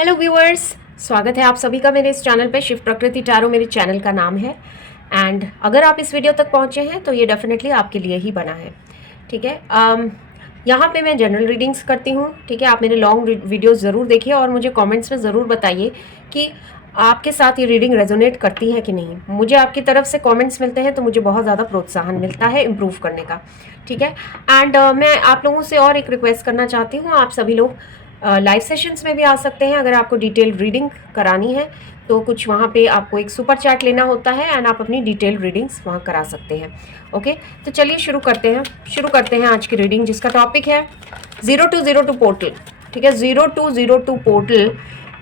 Hello viewers, स्वागत है आप सभी का मेरे इस चैनल पे। शिव प्रकृति टैरो मेरे चैनल का नाम है। एंड अगर आप इस वीडियो तक पहुंचे हैं तो ये डेफिनेटली आपके लिए ही बना है। ठीक है, यहाँ पे मैं जनरल रीडिंग्स करती हूँ। ठीक है, आप मेरे लॉन्ग वीडियोस ज़रूर देखिए और मुझे कमेंट्स में ज़रूर बताइए कि आपके साथ ये रीडिंग रेजोनेट करती है कि नहीं। मुझे आपकी तरफ से कमेंट्स मिलते हैं तो मुझे बहुत ज़्यादा प्रोत्साहन मिलता है इम्प्रूव करने का। ठीक है, एंड मैं आप लोगों से और एक रिक्वेस्ट करना चाहती हूँ। आप सभी लोग लाइव सेशंस में भी आ सकते हैं। अगर आपको डिटेल रीडिंग करानी है तो कुछ वहाँ पे आपको एक सुपर चैट लेना होता है एंड आप अपनी डिटेल रीडिंग्स वहाँ करा सकते हैं। ओके, तो चलिए शुरू करते हैं आज की रीडिंग, जिसका टॉपिक है 0202 पोर्टल। ठीक है, 0202 portal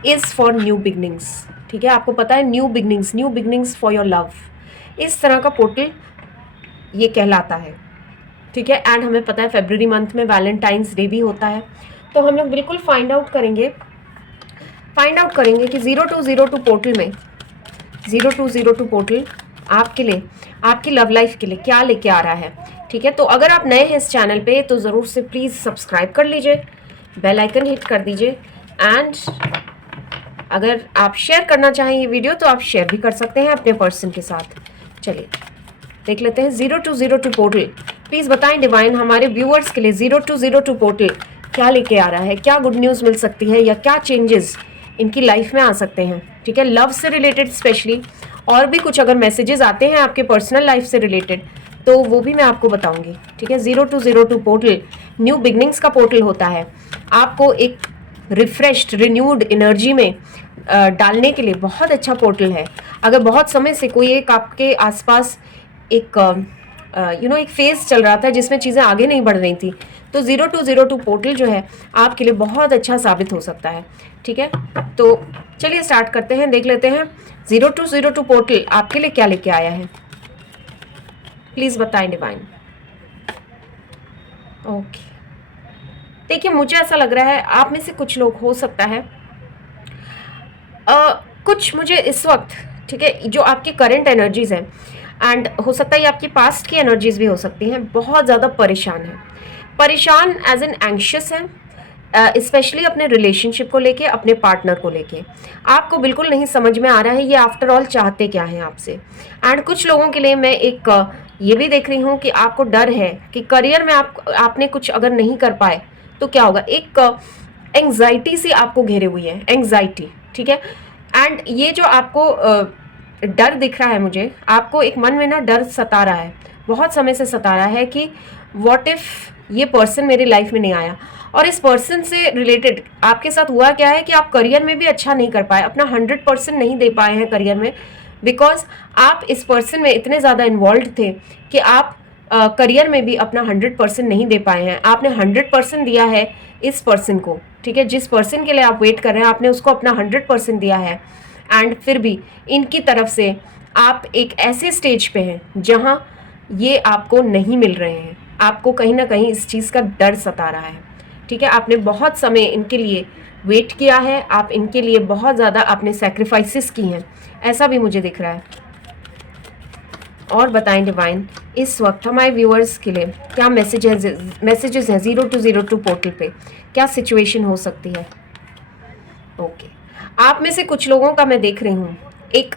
is for new beginnings. ठीक है, आपको पता है new beginnings for your love, इस तरह का पोर्टल ये कहलाता है। ठीक है, एंड हमें पता है फरवरी मंथ में वैलेंटाइंस डे भी होता है, तो हम लोग बिल्कुल फाइंड आउट करेंगे कि 0202 पोर्टल में 0202 पोर्टल आपके लिए, आपकी लव लाइफ के लिए क्या लेके आ रहा है। ठीक है, तो अगर आप नए हैं इस चैनल पे तो ज़रूर से प्लीज़ सब्सक्राइब कर लीजिए, बेल आइकन हिट कर दीजिए, एंड अगर आप शेयर करना चाहें ये वीडियो तो आप शेयर भी कर सकते हैं अपने पर्सन के साथ। चलिए देख लेते हैं 0202 पोर्टल। प्लीज़ बताएं डिवाइन हमारे व्यूअर्स के लिए 0202 पोर्टल क्या लेके आ रहा है, क्या गुड न्यूज़ मिल सकती है या क्या चेंजेस इनकी लाइफ में आ सकते हैं। ठीक है, लव से रिलेटेड स्पेशली, और भी कुछ अगर मैसेजेस आते हैं आपके पर्सनल लाइफ से रिलेटेड तो वो भी मैं आपको बताऊंगी। ठीक है, 0202 पोर्टल न्यू बिगनिंग्स का पोर्टल होता है। आपको एक रिफ्रेश्ड रिन्यूड एनर्जी में डालने के लिए बहुत अच्छा पोर्टल है। अगर बहुत समय से कोई एक आपके आसपास एक एक फेज चल रहा था जिसमें चीज़ें आगे नहीं बढ़ रही थी, तो 0202 पोर्टल जो है आपके लिए बहुत अच्छा साबित हो सकता है। ठीक है, तो चलिए स्टार्ट करते हैं, देख लेते हैं 0202 पोर्टल आपके लिए क्या लेके आया है। प्लीज़ बताएं डिवाइन। ओके, देखिए मुझे ऐसा लग रहा है आप में से कुछ लोग हो सकता है कुछ मुझे इस वक्त, ठीक है, जो आपकी करंट एनर्जीज हैं एंड हो सकता है ये आपकी पास्ट की एनर्जीज भी हो सकती हैं, बहुत ज़्यादा परेशान एज एन एंग्शियस है, स्पेशली अपने रिलेशनशिप को लेके, अपने पार्टनर को लेके। आपको बिल्कुल नहीं समझ में आ रहा है ये आफ्टर ऑल चाहते क्या हैं आपसे। एंड कुछ लोगों के लिए मैं एक ये भी देख रही हूँ कि आपको डर है कि करियर में आपने कुछ अगर नहीं कर पाए तो क्या होगा। एक एंग्जाइटी सी आपको घेरे हुई है, एंग्जाइटी। ठीक है, एंड ये जो आपको डर दिख रहा है मुझे, आपको एक मन में ना डर सता रहा है, बहुत समय से सता रहा है कि व्हाट इफ़ ये पर्सन मेरी लाइफ में नहीं आया। और इस पर्सन से रिलेटेड आपके साथ हुआ क्या है कि आप करियर में भी अच्छा नहीं कर पाए, अपना 100% नहीं दे पाए हैं करियर में, बिकॉज आप इस पर्सन में इतने ज़्यादा इन्वॉल्व थे कि आप करियर में भी अपना 100% नहीं दे पाए हैं। आपने 100% दिया है इस पर्सन को। ठीक है, जिस पर्सन के लिए आप वेट कर रहे हैं आपने उसको अपना 100% दिया है, एंड फिर भी इनकी तरफ से आप एक ऐसे स्टेज पे हैं जहां ये आपको नहीं मिल रहे हैं। आपको कहीं ना कहीं इस चीज़ का डर सता रहा है। ठीक है, आपने बहुत समय इनके लिए वेट किया है, आप इनके लिए बहुत ज़्यादा आपने सेक्रीफाइसेस की हैं, ऐसा भी मुझे दिख रहा है। और बताएं डिवाइन इस वक्त हमारे व्यूअर्स के लिए क्या मैसेजेस हैं 0202 पोर्टल पे, क्या सिचुएशन हो सकती है। ओके, आप में से कुछ लोगों का मैं देख रही हूँ एक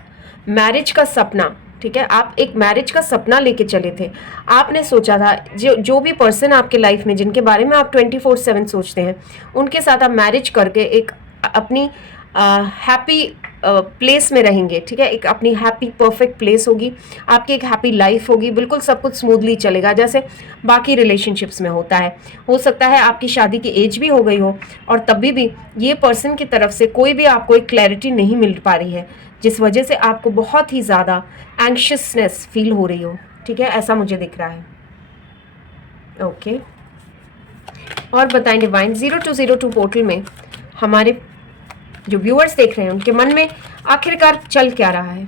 मैरिज का सपना। ठीक है, आप एक मैरिज का सपना लेके चले थे। आपने सोचा था जो भी पर्सन आपके लाइफ में जिनके बारे में आप 24/7 सोचते हैं उनके साथ आप मैरिज करके एक अपनी हैप्पी प्लेस में रहेंगे। ठीक है, एक अपनी हैप्पी परफेक्ट प्लेस होगी, आपकी एक हैप्पी लाइफ होगी, बिल्कुल सब कुछ स्मूथली चलेगा जैसे बाकी रिलेशनशिप्स में होता है। हो सकता है आपकी शादी की एज भी हो गई हो और तभी भी ये पर्सन की तरफ से कोई भी आपको एक क्लैरिटी नहीं मिल पा रही है, जिस वजह से आपको बहुत ही ज़्यादा एंग्शियसनेस फील हो रही हो। ठीक है, ऐसा मुझे दिख रहा है। ओके, और बताएं डिवाइन 0202 पोर्टल में हमारे जो व्यूअर्स देख रहे हैं उनके मन में आखिरकार चल क्या रहा है।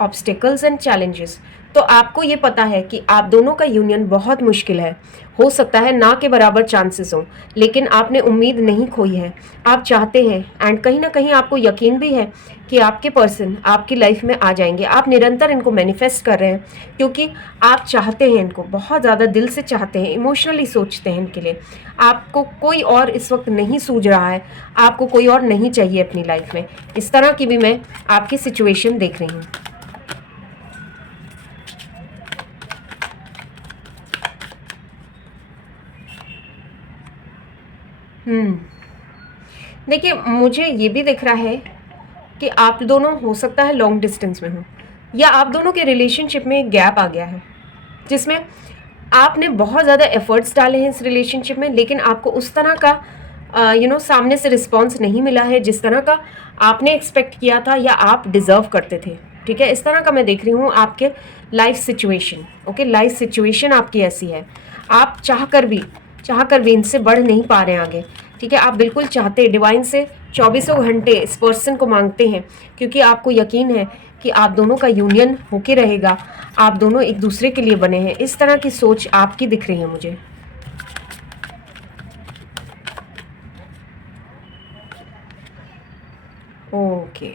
ऑब्स्टिकल्स एंड चैलेंजेस, तो आपको ये पता है कि आप दोनों का यूनियन बहुत मुश्किल है, हो सकता है ना के बराबर चांसेस हों, लेकिन आपने उम्मीद नहीं खोई है, आप चाहते हैं एंड कहीं ना कहीं आपको यकीन भी है कि आपके पर्सन आपकी लाइफ में आ जाएंगे। आप निरंतर इनको मैनिफेस्ट कर रहे हैं क्योंकि आप चाहते हैं इनको, बहुत ज़्यादा दिल से चाहते हैं, इमोशनली सोचते हैं इनके लिए। आपको कोई और इस वक्त नहीं सूझ रहा है, आपको कोई और नहीं चाहिए अपनी लाइफ में। इस तरह की भी मैं आपकी सिचुएशन देख रही हूँ। देखिए, मुझे ये भी दिख रहा है कि आप दोनों हो सकता है लॉन्ग डिस्टेंस में हो, या आप दोनों के रिलेशनशिप में एक गैप आ गया है जिसमें आपने बहुत ज़्यादा एफर्ट्स डाले हैं इस रिलेशनशिप में, लेकिन आपको उस तरह का सामने से रिस्पॉन्स नहीं मिला है जिस तरह का आपने एक्सपेक्ट किया था या आप डिज़र्व करते थे। ठीक है, इस तरह का मैं देख रही हूँ आपके life situation. Okay, life situation आपकी ऐसी है, आप चाह कर भी इनसे बढ़ नहीं पा रहे हैं आगे। ठीक है, आप बिल्कुल चाहते, डिवाइन से चौबीसों घंटे इस पर्सन को मांगते हैं क्योंकि आपको यकीन है कि आप दोनों का यूनियन होके रहेगा, आप दोनों एक दूसरे के लिए बने हैं। इस तरह की सोच आपकी दिख रही है मुझे। ओके,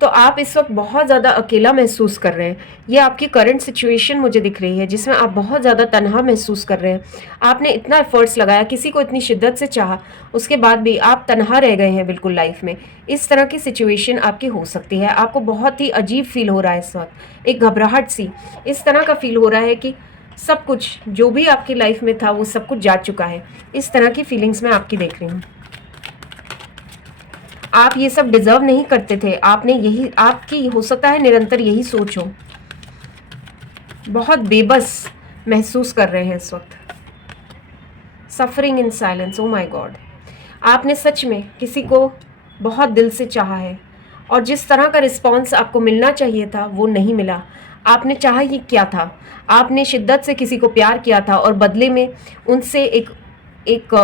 तो आप इस वक्त बहुत ज़्यादा अकेला महसूस कर रहे हैं, ये आपकी करंट सिचुएशन मुझे दिख रही है जिसमें आप बहुत ज़्यादा तन्हा महसूस कर रहे हैं। आपने इतना एफर्ट्स लगाया, किसी को इतनी शिद्दत से चाहा, उसके बाद भी आप तन्हा रह गए हैं बिल्कुल लाइफ में। इस तरह की सिचुएशन आपकी हो सकती है। आपको बहुत ही अजीब फील हो रहा है इस वक्त, एक घबराहट सी, इस तरह का फील हो रहा है कि सब कुछ जो भी आपकी लाइफ में था वो सब कुछ जा चुका है। इस तरह की फीलिंग्स मैं आपकी देख रही हूँ। आप ये सब डिजर्व नहीं करते थे, आपने यही, आपकी हो सकता है निरंतर यही सोच हो। बहुत बेबस महसूस कर रहे हैं इस वक्त, suffering in silence. Oh my God, आपने सच में किसी को बहुत दिल से चाहा है और जिस तरह का रिस्पॉन्स आपको मिलना चाहिए था वो नहीं मिला। आपने चाहा ही क्या था, आपने शिद्दत से किसी को प्यार किया था और बदले में उनसे एक एक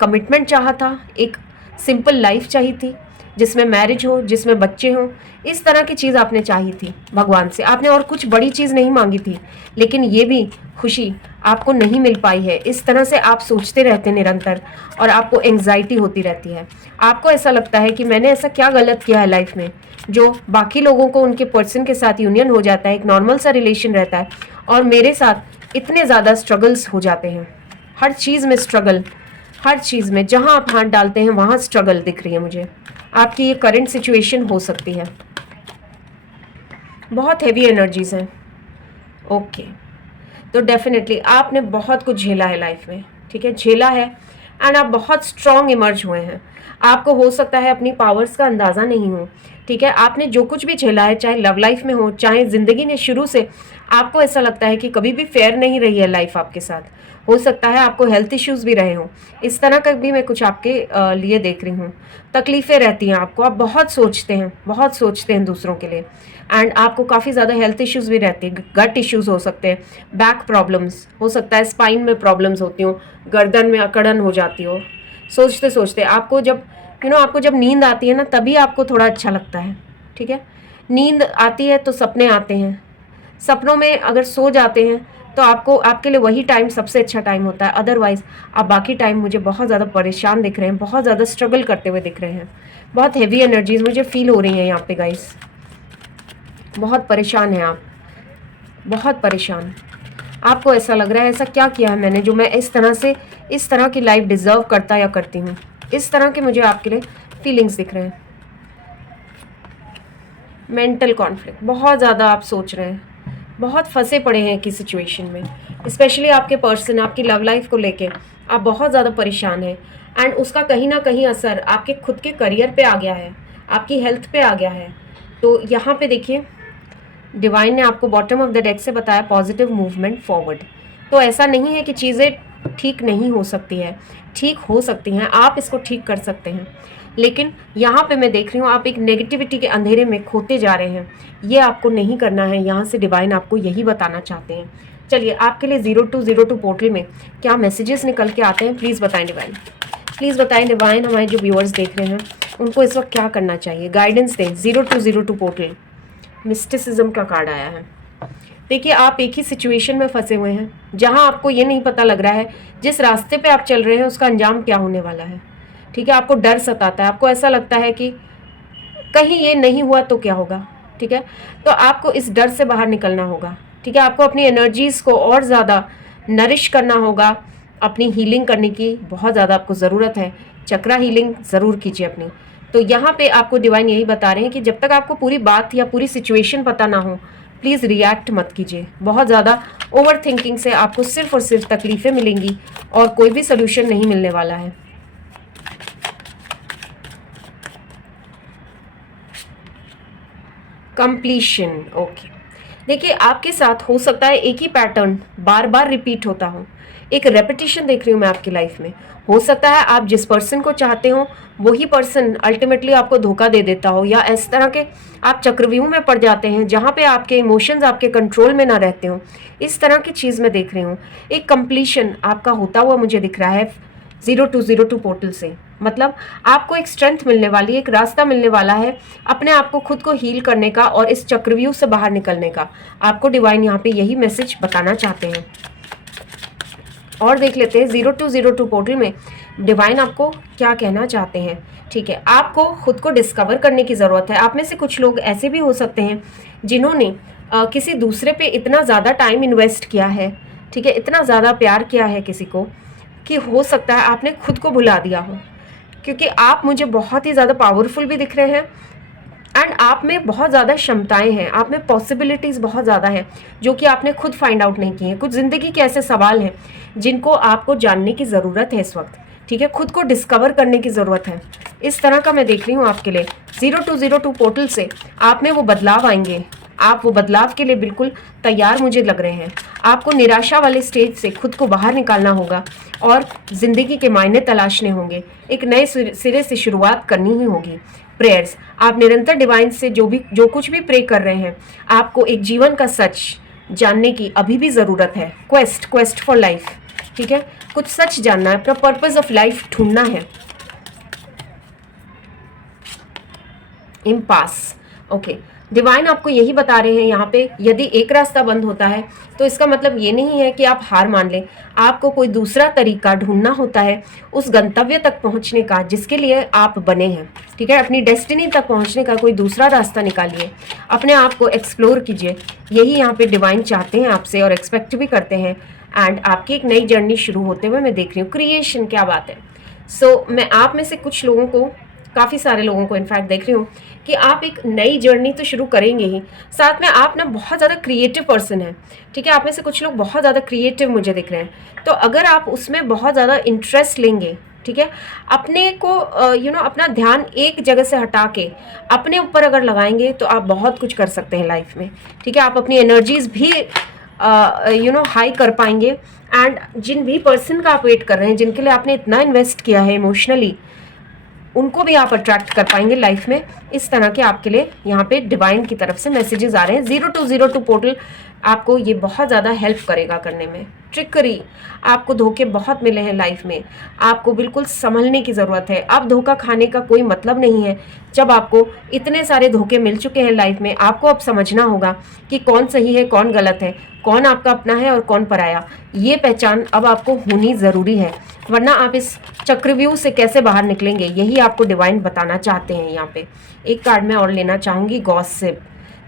कमिटमेंट चाहा था, एक सिंपल लाइफ चाहिए थी जिसमें मैरिज हो, जिसमें बच्चे हों। इस तरह की चीज़ आपने चाही थी भगवान से, आपने और कुछ बड़ी चीज़ नहीं मांगी थी, लेकिन ये भी खुशी आपको नहीं मिल पाई है। इस तरह से आप सोचते रहते निरंतर और आपको एंग्जाइटी होती रहती है। आपको ऐसा लगता है कि मैंने ऐसा क्या गलत किया है लाइफ में जो बाकी लोगों को उनके पर्सन के साथ यूनियन हो जाता है, एक नॉर्मल सा रिलेशन रहता है, और मेरे साथ इतने ज़्यादा स्ट्रगल्स हो जाते हैं। हर चीज़ में स्ट्रगल, हर चीज़ में जहाँ आप हाथ डालते हैं वहाँ स्ट्रगल दिख रही है मुझे। आपकी ये करंट सिचुएशन हो सकती है। बहुत हैवी एनर्जीज हैं। ओके, तो डेफिनेटली आपने बहुत कुछ झेला है लाइफ में। ठीक है, झेला है एंड आप बहुत स्ट्रॉन्ग इमर्ज हुए हैं। आपको हो सकता है अपनी पावर्स का अंदाज़ा नहीं हो। ठीक है, आपने जो कुछ भी झेला है, चाहे लव लाइफ में हो, चाहे ज़िंदगी ने शुरू से आपको ऐसा लगता है कि कभी भी फेयर नहीं रही है लाइफ आपके साथ, हो सकता है आपको हेल्थ इश्यूज़ भी रहे हों। इस तरह का भी मैं कुछ आपके लिए देख रही हूँ। तकलीफ़ें रहती हैं आपको, आप बहुत सोचते हैं दूसरों के लिए, एंड आपको काफ़ी ज़्यादा हेल्थ इश्यूज़ भी रहती हैं। गट इश्यूज़ हो सकते हैं, बैक प्रॉब्लम्स हो सकता है, स्पाइन में प्रॉब्लम्स होती हो, गर्दन में अकड़न हो जाती हो। सोचते सोचते आपको जब आपको जब नींद आती है ना, तभी आपको थोड़ा अच्छा लगता है। ठीक है, नींद आती है तो सपने आते हैं, सपनों में अगर सो जाते हैं तो आपको, आपके लिए वही टाइम सबसे अच्छा टाइम होता है। अदरवाइज आप बाकी टाइम मुझे बहुत ज़्यादा परेशान दिख रहे हैं, बहुत ज़्यादा स्ट्रगल करते हुए दिख रहे हैं। बहुत हेवी एनर्जीज मुझे फील हो रही हैं यहाँ पे गाइस। बहुत परेशान हैं आप, बहुत परेशान। आपको ऐसा लग रहा है ऐसा क्या किया है मैंने जो मैं इस तरह की लाइफ डिज़र्व करता या करती हूँ। इस तरह के मुझे आपके लिए फीलिंग्स दिख रहे हैं। मेंटल कॉन्फ्लिक्ट, बहुत ज़्यादा आप सोच रहे हैं, बहुत फंसे पड़े हैं कि सिचुएशन में, स्पेशली आपके पर्सन, आपकी लव लाइफ को लेके आप बहुत ज़्यादा परेशान हैं, एंड उसका कहीं ना कहीं असर आपके खुद के करियर पे आ गया है, आपकी हेल्थ पे आ गया है। तो यहाँ पे देखिए, डिवाइन ने आपको बॉटम ऑफ द डेक से बताया पॉजिटिव मूवमेंट फॉरवर्ड। तो ऐसा नहीं है कि चीज़ें ठीक नहीं हो सकती है, ठीक हो सकती हैं, आप इसको ठीक कर सकते हैं। लेकिन यहाँ पे मैं देख रही हूँ आप एक नेगेटिविटी के अंधेरे में खोते जा रहे हैं, ये आपको नहीं करना है। यहाँ से डिवाइन आपको यही बताना चाहते हैं। चलिए, आपके लिए 0202 पोर्टल में क्या मैसेजेस निकल के आते हैं, प्लीज़ बताएं डिवाइन, प्लीज़ बताएं डिवाइन। हमारे जो व्यूअर्स देख रहे हैं उनको इस वक्त क्या करना चाहिए, गाइडेंस दें। 0202 पोर्टल, मिस्टिसिज्म का कार्ड आया है। देखिए आप एक ही सिचुएशन में फंसे हुए हैं जहां आपको ये नहीं पता लग रहा है जिस रास्ते पे आप चल रहे हैं उसका अंजाम क्या होने वाला है। ठीक है, आपको डर सताता है, आपको ऐसा लगता है कि कहीं ये नहीं हुआ तो क्या होगा। ठीक है, तो आपको इस डर से बाहर निकलना होगा। ठीक है, आपको अपनी एनर्जीज़ को और ज़्यादा नरिश करना होगा, अपनी हीलिंग करने की बहुत ज़्यादा आपको ज़रूरत है। चक्रा हीलिंग ज़रूर कीजिए अपनी। तो यहाँ पे आपको डिवाइन यही बता रहे हैं कि जब तक आपको पूरी बात या पूरी सिचुएशन पता ना हो, प्लीज़ रिएक्ट मत कीजिए। बहुत ज़्यादा ओवर थिंकिंग से आपको सिर्फ और सिर्फ तकलीफ़ें मिलेंगी और कोई भी सोल्यूशन नहीं मिलने वाला है। Completion, okay. देखिए आपके साथ हो सकता है एक ही पैटर्न बार बार रिपीट होता हो, एक रेपिटेशन देख रही हूँ मैं आपकी लाइफ में। हो सकता है आप जिस पर्सन को चाहते हो वही पर्सन अल्टीमेटली आपको धोखा दे देता हो, या इस तरह के आप चक्रव्यूह में पड़ जाते हैं जहाँ पे आपके इमोशंस आपके कंट्रोल में ना रहते हो। इस तरह की चीज़ मैं देख रही हूँ। एक कंप्लीशन आपका होता हुआ मुझे दिख रहा है 0202 पोर्टल से। मतलब आपको एक स्ट्रेंथ मिलने वाली है, एक रास्ता मिलने वाला है अपने आप को खुद को हील करने का और इस चक्रव्यूह से बाहर निकलने का। आपको डिवाइन यहाँ पे यही मैसेज बताना चाहते हैं। और देख लेते हैं 0202 पोर्टल में डिवाइन आपको क्या कहना चाहते हैं। ठीक है, आपको खुद को डिस्कवर करने की ज़रूरत है। आप में से कुछ लोग ऐसे भी हो सकते हैं जिन्होंने किसी दूसरे पे इतना ज़्यादा टाइम इन्वेस्ट किया है, ठीक है, इतना ज़्यादा प्यार किया है किसी को, कि हो सकता है आपने खुद को भुला दिया हो। क्योंकि आप मुझे बहुत ही ज़्यादा पावरफुल भी दिख रहे हैं एंड आप में बहुत ज़्यादा क्षमताएं हैं, आप में पॉसिबिलिटीज़ बहुत ज़्यादा हैं जो कि आपने खुद फाइंड आउट नहीं की हैं। कुछ ज़िंदगी के ऐसे सवाल हैं जिनको आपको जानने की ज़रूरत है इस वक्त। ठीक है, खुद को डिस्कवर करने की ज़रूरत है। इस तरह का मैं देख रही हूँ आपके लिए 0202 पोर्टल से आप में वो बदलाव आएंगे। आप वो बदलाव के लिए बिल्कुल तैयार मुझे लग रहे हैं। आपको निराशा वाले स्टेज से खुद को बाहर निकालना होगा और ज़िंदगी के मायने तलाशने होंगे। एक नए सिरे से शुरुआत करनी ही होगी। प्रेयर्स, आप निरंतर डिवाइन से जो कुछ भी प्रे कर रहे हैं, आपको एक जीवन का सच जानने की अभी भी ज़रूरत है। Quest for life. ठीक है, कुछ सच जानना है, अपना पर्पस ऑफ लाइफ ढूंढना है। Impasse, okay. डिवाइन आपको यही बता रहे हैं यहाँ पे, यदि एक रास्ता बंद होता है तो इसका मतलब ये नहीं है कि आप हार मान लें। आपको कोई दूसरा तरीका ढूंढना होता है उस गंतव्य तक पहुँचने का जिसके लिए आप बने हैं। ठीक है, अपनी डेस्टिनी तक पहुँचने का कोई दूसरा रास्ता निकालिए, अपने आप को एक्सप्लोर कीजिए। यही यहाँ पे डिवाइन चाहते हैं आपसे और एक्सपेक्ट भी करते हैं। एंड आपकी एक नई जर्नी शुरू होते हुए मैं देख रही हूँ। क्रिएशन, क्या बात है। सो मैं आप में से कुछ लोगों को, काफ़ी सारे लोगों को इनफैक्ट देख रही हूँ कि आप एक नई जर्नी तो शुरू करेंगे ही, साथ में आप ना बहुत ज़्यादा क्रिएटिव पर्सन हैं। ठीक है, आप में से कुछ लोग बहुत ज़्यादा क्रिएटिव मुझे दिख रहे हैं। तो अगर आप उसमें बहुत ज़्यादा इंटरेस्ट लेंगे, ठीक है, अपने को अपना ध्यान एक जगह से हटा के अपने ऊपर अगर लगाएंगे तो आप बहुत कुछ कर सकते हैं लाइफ में। ठीक है, आप अपनी एनर्जीज भी हाई कर पाएंगे। एंड जिन भी पर्सन का आप वेट कर रहे हैं, जिनके लिए आपने इतना इन्वेस्ट किया है इमोशनली, उनको भी आप अट्रैक्ट कर पाएंगे लाइफ में। इस तरह के आपके लिए यहाँ पे डिवाइन की तरफ से मैसेजेस आ रहे हैं। 0202 पोर्टल आपको ये बहुत ज़्यादा हेल्प करेगा करने में। ट्रिकरी, आपको धोखे बहुत मिले हैं लाइफ में, आपको बिल्कुल संभलने की ज़रूरत है। अब धोखा खाने का कोई मतलब नहीं है। जब आपको इतने सारे धोखे मिल चुके हैं लाइफ में, आपको अब समझना होगा कि कौन सही है, कौन गलत है, कौन आपका अपना है और कौन पराया। ये पहचान अब आपको होनी ज़रूरी है, वरना आप इस चक्रव्यूह से कैसे बाहर निकलेंगे, यही आपको डिवाइन बताना चाहते हैं। यहाँ पे एक कार्ड मैं और लेना चाहूँगी, गॉसिप।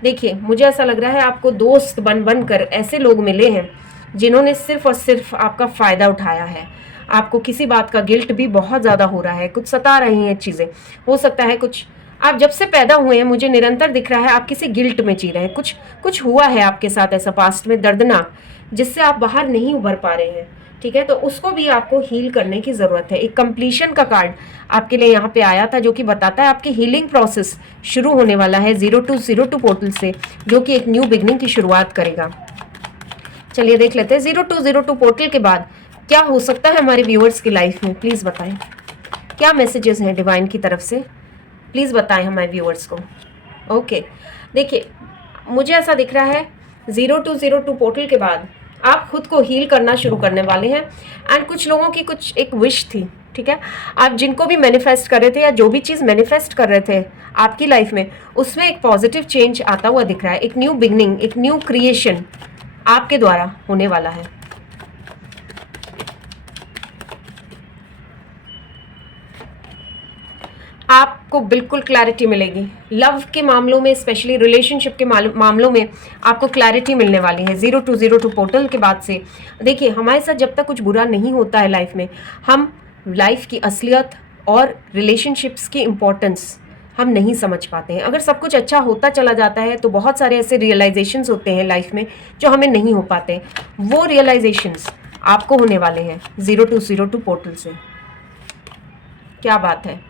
देखिए मुझे ऐसा लग रहा है आपको दोस्त बन कर ऐसे लोग मिले हैं जिन्होंने सिर्फ और सिर्फ आपका फ़ायदा उठाया है। आपको किसी बात का गिल्ट भी बहुत ज़्यादा हो रहा है, कुछ सता रही हैं चीज़ें। हो सकता है कुछ आप जब से पैदा हुए हैं, मुझे निरंतर दिख रहा है आप किसी गिल्ट में जी रहे हैं। कुछ हुआ है आपके साथ ऐसा पास्ट में दर्दनाक, जिससे आप बाहर नहीं उभर पा रहे हैं। ठीक है, तो उसको भी आपको हील करने की ज़रूरत है। एक कंप्लीशन का कार्ड आपके लिए यहाँ पे आया था जो कि बताता है आपकी हीलिंग प्रोसेस शुरू होने वाला है 0202 पोर्टल से, जो कि एक न्यू बिगनिंग की शुरुआत करेगा। चलिए देख लेते हैं 0202 पोर्टल के बाद क्या हो सकता है हमारे व्यूअर्स की लाइफ में। प्लीज़ बताएं क्या मैसेजेस हैं डिवाइन की तरफ से, प्लीज़ बताएं हमारे व्यूअर्स को। ओके, देखिए मुझे ऐसा दिख रहा है 0202 पोर्टल के बाद आप खुद को हील करना शुरू करने वाले हैं। एंड कुछ लोगों की कुछ एक विश थी ठीक है। आप जिनको भी मैनिफेस्ट कर रहे थे या जो भी चीज़ मैनिफेस्ट कर रहे थे आपकी लाइफ में, उसमें एक पॉजिटिव चेंज आता हुआ दिख रहा है। एक न्यू बिगनिंग, एक न्यू क्रिएशन आपके द्वारा होने वाला है। आपको बिल्कुल क्लैरिटी मिलेगी लव के मामलों में, स्पेशली रिलेशनशिप के मामलों में आपको क्लैरिटी मिलने वाली है 0202 पोर्टल के बाद से। देखिए, हमारे साथ जब तक कुछ बुरा नहीं होता है लाइफ में, हम लाइफ की असलियत और रिलेशनशिप्स की इम्पोर्टेंस हम नहीं समझ पाते हैं। अगर सब कुछ अच्छा होता चला जाता है तो बहुत सारे ऐसे रियलाइजेशंस होते हैं लाइफ में जो हमें नहीं हो पाते। वो रियलाइजेशंस आपको होने वाले हैं 0202 पोर्टल से। क्या बात है।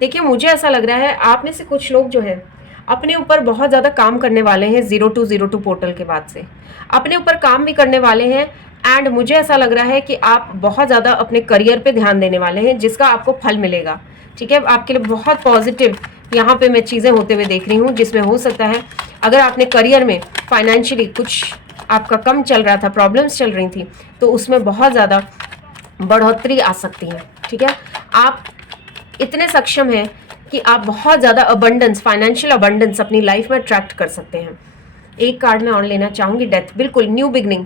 देखिए, मुझे ऐसा लग रहा है आप में से कुछ लोग जो है अपने ऊपर बहुत ज़्यादा काम करने वाले हैं 0202 पोर्टल के बाद से। अपने ऊपर काम भी करने वाले हैं एंड मुझे ऐसा लग रहा है कि आप बहुत ज़्यादा अपने करियर पे ध्यान देने वाले हैं, जिसका आपको फल मिलेगा। ठीक है, आपके लिए बहुत पॉजिटिव यहाँ पे मैं चीज़ें होते हुए देख रही हूँ, जिसमें हो सकता है अगर आपने करियर में फाइनेंशियली कुछ आपका कम चल रहा था, प्रॉब्लम्स चल रही थी, तो उसमें बहुत ज़्यादा बढ़ोतरी आ सकती है। ठीक है, आप इतने सक्षम हैं कि आप बहुत ज़्यादा अबंडेंस, फाइनेंशियल अबंडेंस अपनी लाइफ में अट्रैक्ट कर सकते हैं। एक कार्ड मैं और लेना चाहूँगी, डेथ। बिल्कुल न्यू बिगनिंग,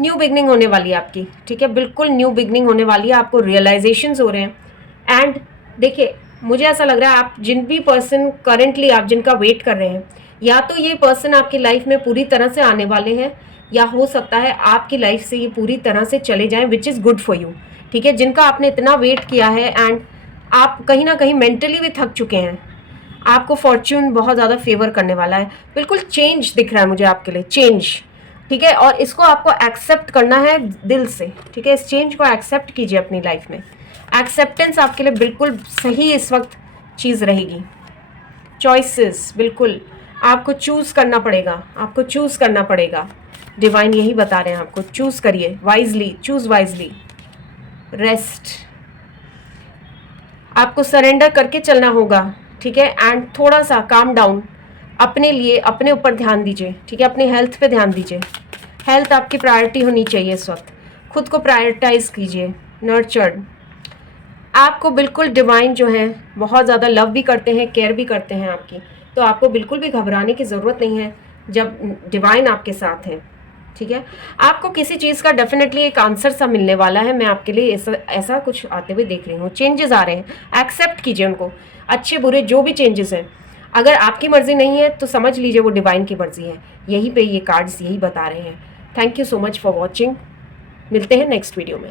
न्यू बिगनिंग होने वाली है आपकी। ठीक है, बिल्कुल न्यू बिगनिंग होने वाली है, आपको रियलाइजेशंस हो रहे हैं। एंड देखिए, मुझे ऐसा लग रहा है आप जिन भी पर्सन करेंटली आप जिनका वेट कर रहे हैं, या तो ये पर्सन आपकी लाइफ में पूरी तरह से आने वाले हैं, या हो सकता है आपकी लाइफ से ये पूरी तरह से चले जाएं, which is good for you. ठीक है, जिनका आपने इतना वेट किया है एंड आप कहीं ना कहीं मेंटली भी थक चुके हैं, आपको फॉर्च्यून बहुत ज़्यादा फेवर करने वाला है। बिल्कुल चेंज दिख रहा है मुझे आपके लिए, चेंज। ठीक है, और इसको आपको एक्सेप्ट करना है दिल से। ठीक है, इस चेंज को एक्सेप्ट कीजिए अपनी लाइफ में। एक्सेप्टेंस आपके लिए बिल्कुल सही इस वक्त चीज़ रहेगी। चॉइसेस, बिल्कुल आपको चूज़ करना पड़ेगा, आपको चूज़ करना पड़ेगा। डिवाइन यही बता रहे हैं आपको, चूज़ करिए वाइजली, चूज़ वाइजली। रेस्ट, आपको सरेंडर करके चलना होगा। ठीक है, एंड थोड़ा सा काम डाउन अपने लिए, अपने ऊपर ध्यान दीजिए। ठीक है, अपनी हेल्थ पे ध्यान दीजिए। हेल्थ आपकी प्रायोरिटी होनी चाहिए इस वक्त। खुद को प्रायोरिटाइज कीजिए, नर्चर्ड। आपको बिल्कुल डिवाइन जो है बहुत ज़्यादा लव भी करते हैं, केयर भी करते हैं आपकी, तो आपको बिल्कुल भी घबराने की ज़रूरत नहीं है जब डिवाइन आपके साथ है। ठीक है, आपको किसी चीज़ का डेफिनेटली एक आंसर सा मिलने वाला है। मैं आपके लिए ऐसा कुछ आते हुए देख रही हूँ। चेंजेस आ रहे हैं, एक्सेप्ट कीजिए उनको, अच्छे बुरे जो भी चेंजेस हैं। अगर आपकी मर्जी नहीं है तो समझ लीजिए वो डिवाइन की मर्जी है। यहीं पे ये कार्ड्स यही बता रहे हैं। Thank you so much for watching. मिलते हैं नेक्स्ट वीडियो में।